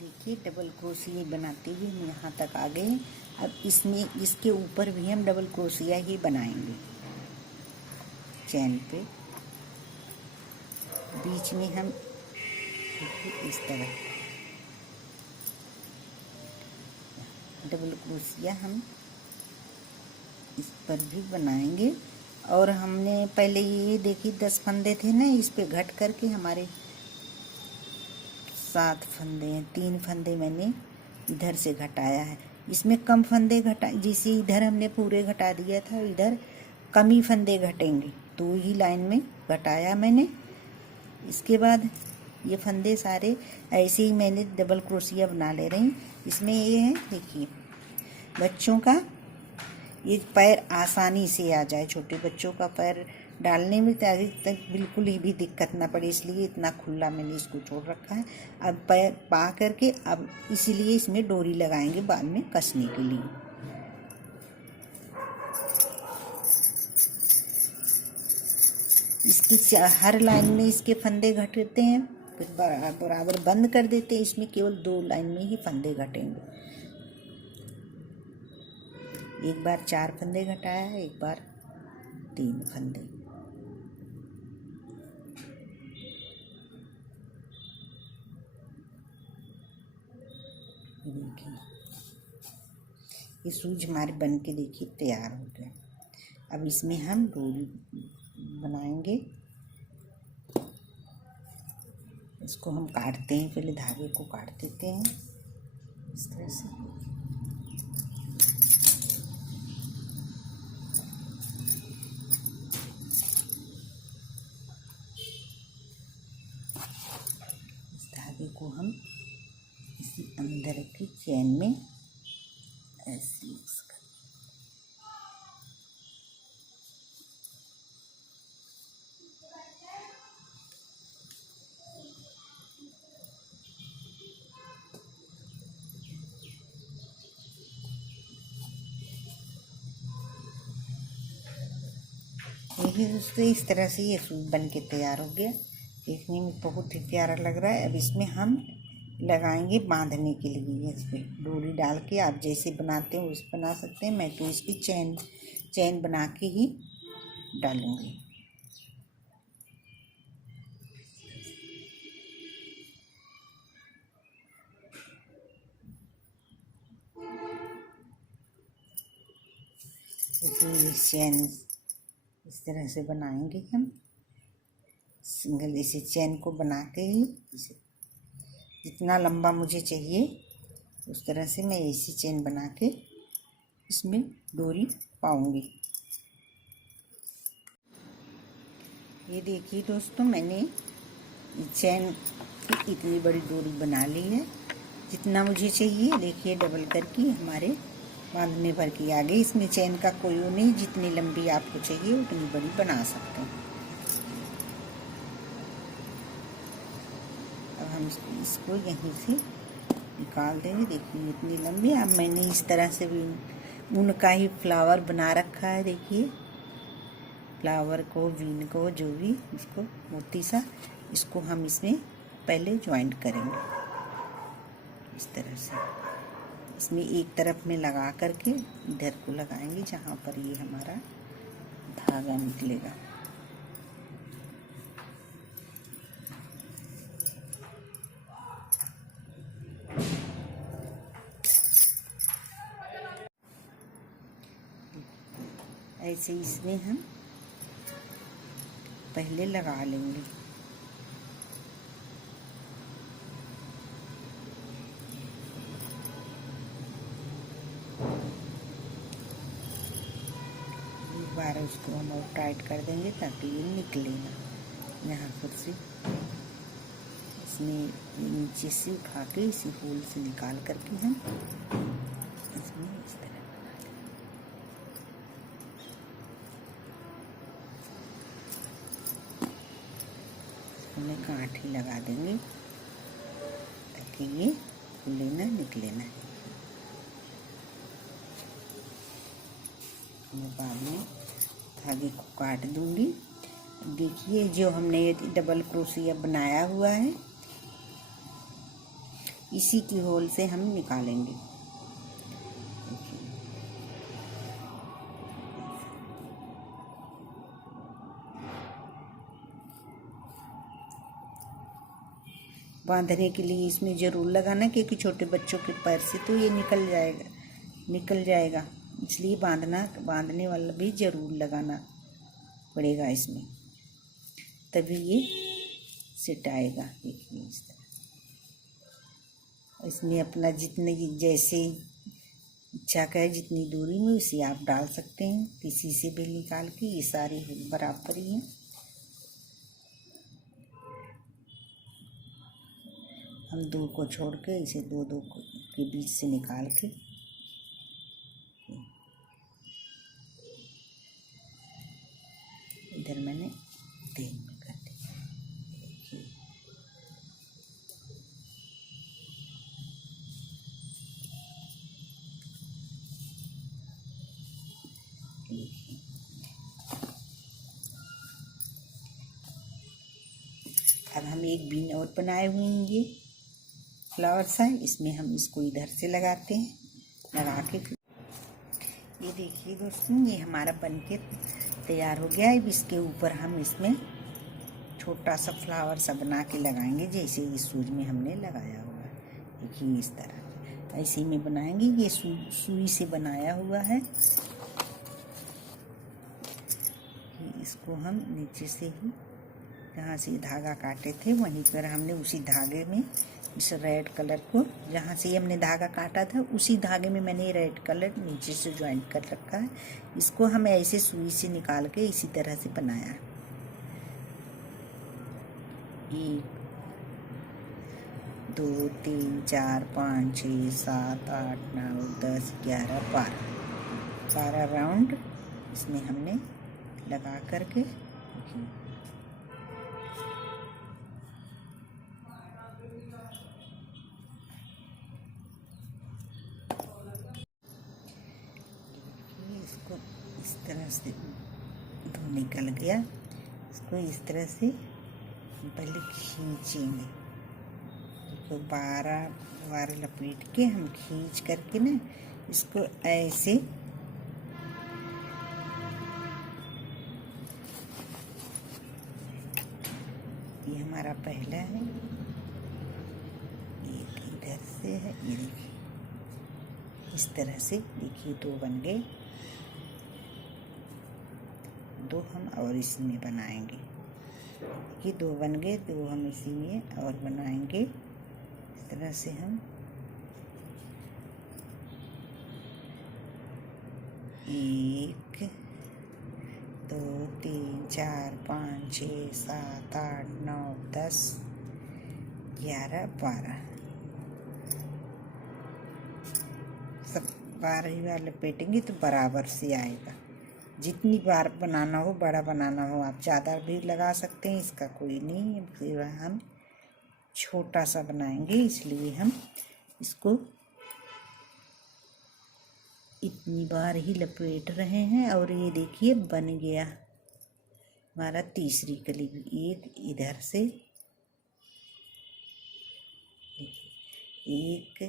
देखिए डबल क्रोशिया बनाते हुए हम यहाँ तक आ गए। अब इसमें इसके ऊपर भी हम डबल क्रोशिया ही बनाएंगे। चैन पे बीच में हम इस तरह डबल क्रोशिया हम इस पर भी बनाएंगे। और हमने पहले ये देखिए 10 फंदे थे ना, इस पे घट करके हमारे 7 फंदे हैं। 3 फंदे मैंने इधर से घटाया है, इसमें कम फंदे घटा, जिसे इधर हमने पूरे घटा दिया था इधर कम ही फंदे घटेंगे। 2 ही लाइन में घटाया मैंने। इसके बाद ये फंदे सारे ऐसे ही मैंने डबल क्रोशिया बना ले रही। इसमें ये है देखिए बच्चों का ये पैर आसानी से आ जाए, छोटे बच्चों का पैर डालने में तक बिल्कुल ही भी दिक्कत ना पड़े, इसलिए इतना खुला मैंने इसको छोड़ रखा है। अब पैर पा करके अब इसीलिए इसमें डोरी लगाएंगे बाद में कसने के लिए। इसकी हर लाइन में इसके फंदे घटते हैं, फिर बराबर बंद कर देते हैं। इसमें केवल 2 लाइन में ही फंदे घटेंगे। एक बार 4 फंदे घटाया है, एक बार 3 फंदे। देखिए ये सूज हमारे बन के देखिए तैयार हो गए। अब इसमें हम डोरी बनाएंगे। इसको हम काटते हैं, पहले धागे को काट देते हैं इस तरह से। इस धागे को हम इसी अंदर की चैन में ऐसे मिक्स कर, देखिए दोस्तों इस तरह से ये सूट बन के तैयार हो गया। देखने में बहुत ही प्यारा लग रहा है। अब इसमें हम लगाएंगे बांधने के लिए। इस पर डोरी डाल के आप जैसे बनाते हो वैसे बना सकते हैं। मैं तो इसकी चैन बना के ही डालूंगी। देखिए चैन इस तरह से बनाएंगे हम सिंगल इसे चेन को बना के ही इसे जितना लंबा मुझे चाहिए उस तरह से मैं ऐसी चेन बना के इसमें डोरी पाऊंगी। ये देखिए दोस्तों, मैंने चेन की इतनी बड़ी डोरी बना ली है, जितना मुझे चाहिए। देखिए डबल करके हमारे बांधने भर की आगे इसमें चेन का कोई वो नहीं, जितनी लंबी आपको चाहिए उतनी बड़ी बना सकते हैं। अब हम इसको यहीं से निकाल देंगे। देखिए इतनी लंबी। अब मैंने इस तरह से भी ऊन का ही फ्लावर बना रखा है। देखिए फ्लावर को, बीन को, जो भी उसको मोती सा, इसको हम इसमें पहले ज्वाइंट करेंगे इस तरह से। इसमें एक तरफ में लगा करके इधर को लगाएंगे जहाँ पर ये हमारा धागा निकलेगा। ऐसे इसमें हम पहले लगा लेंगे। एक बार उसको हम और टाइट कर देंगे ताकि ये निकले ना। यहाँ पर से इसमें नीचे से उठा के इसी होल से निकाल करके हम इसमें इस तरह में कांठी लगा देंगे ताकि ये खुले ना, निकले ना। मैं बाद में धागे को काट दूंगी। देखिए जो हमने डबल क्रोशिया बनाया हुआ है इसी की होल से हम निकालेंगे। बांधने के लिए इसमें ज़रूर लगाना, क्योंकि छोटे बच्चों के पैर से तो ये निकल जाएगा, इसलिए बांधने वाला भी ज़रूर लगाना पड़ेगा इसमें, तभी ये सेट आएगा। देखिए इस तरह इसमें अपना जितने जैसे इच्छा का है जितनी दूरी में उसे आप डाल सकते हैं, किसी से भी निकाल के। ये सारे बराबर ही हैं। हम दो को छोड़ के इसे दो के बीच से निकाल के इधर मैंने 3 में कर दिया। अब हम एक बीन और बनाए हुए हैं, ये फ्लावर्स है, इसमें हम इसको इधर से लगाते हैं, लगा के ये देखिए दोस्तों, ये हमारा बनके तैयार हो गया है। अब इसके ऊपर हम इसमें छोटा सा फ्लावर सा बना के लगाएंगे, जैसे इस सूज में हमने लगाया हुआ है। देखिए इस तरह ऐसे में बनाएंगे। ये सुई से बनाया हुआ है। इसको हम नीचे से ही जहाँ से धागा काटे थे वहीं पर हमने उसी धागे में इस रेड कलर को, जहाँ से हमने धागा काटा था उसी धागे में मैंने रेड कलर नीचे से ज्वाइंट कर रखा है। इसको हम ऐसे सुई से निकाल के इसी तरह से बनाया है। 1 2 3 4 5 6 7 8 9 10 11 12 राउंड इसमें हमने लगा करके इसको इस तरह से धो निकल गया। इसको इस तरह से पहले खींचेंगे। इसको 12 लपेट के हम खींच करके ना इसको ऐसे ये हमारा पहला है, ये इधर से है, ये देखिए इस तरह से। देखिए 2 बन गए, 2 हम और इसमें बनाएंगे। ये 2 बन गए, 2 हम इसी में और बनाएंगे। इस तरह से हम 1 2 3 4 5 6 7 8 9 10 11 12 सब 12 ही बार लपेटेंगे तो बराबर से आएगा। जितनी बार बनाना हो, बड़ा बनाना हो, आप ज़्यादा भी लगा सकते हैं, इसका कोई नहीं। फिर हम छोटा सा बनाएंगे, इसलिए हम इसको इतनी बार ही लपेट रहे हैं। और ये देखिए बन गया हमारा तीसरी कली भी। एक इधर से, एक,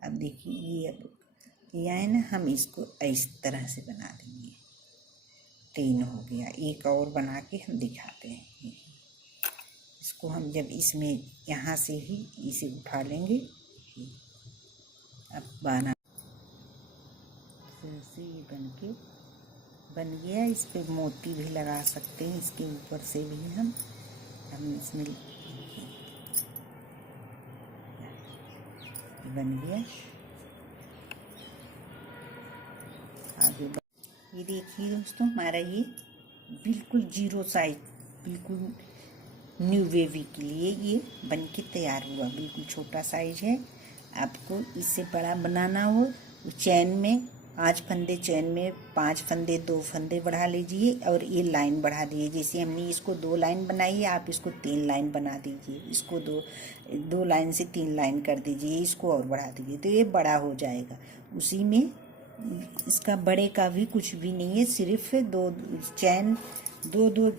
अब देखिए ये अब यह है ना, हम इसको इस तरह से बना देंगे। 3 हो गया। एक और बना के हम दिखाते हैं। इसको हम जब इसमें यहाँ से ही इसे उठा लेंगे। अब बना से ये बन गया। इस पे मोती भी लगा सकते हैं, इसके ऊपर से भी हम इसमें बन गया। आगे ये देखिए दोस्तों, हमारा ये बिल्कुल 0 साइज, बिल्कुल न्यू बेबी के लिए ये बन के तैयार हुआ। बिल्कुल छोटा साइज है। आपको इससे बड़ा बनाना हो, चैन में 5 फंदे, चैन में 5 फंदे, 2 फंदे बढ़ा लीजिए और ये लाइन बढ़ा दीजिए। जैसे हमने इसको 2 लाइन बनाई है, आप इसको 3 लाइन बना दीजिए। इसको 2 लाइन से 3 लाइन कर दीजिए, इसको और बढ़ा दीजिए तो ये बड़ा हो जाएगा। उसी में इसका बड़े का भी कुछ भी नहीं है, सिर्फ 2 चैन, 2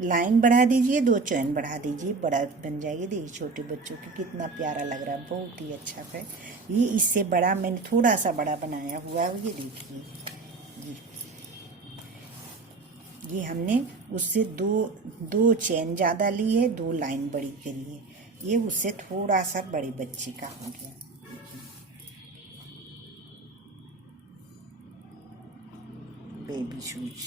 लाइन बढ़ा दीजिए, 2 चैन बढ़ा दीजिए, बड़ा बन जाएगी। देखिए छोटे बच्चों की कितना प्यारा लग रहा है, बहुत ही अच्छा है। ये इससे बड़ा मैंने थोड़ा सा बड़ा बनाया हुआ है। ये देखिए ये हमने उससे 2 चैन ज़्यादा ली है, 2 लाइन बड़ी करी है। ये उससे थोड़ा सा बड़े बच्चे का हो गया। Baby shoes.